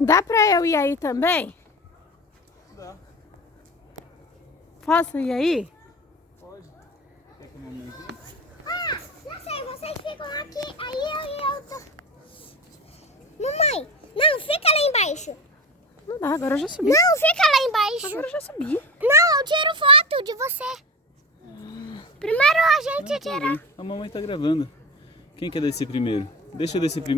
Dá pra eu ir aí também? Dá. Posso ir aí? Pode. Quer que a mamãe venha? Ah, não sei, vocês ficam aqui, aí eu tô... Mamãe, não, fica lá embaixo. Não dá, agora eu já subi. Não, fica lá embaixo. Agora eu já subi. Não, eu tiro foto de você. Primeiro a gente tira. A mamãe tá gravando. Quem quer descer primeiro? Deixa eu descer primeiro.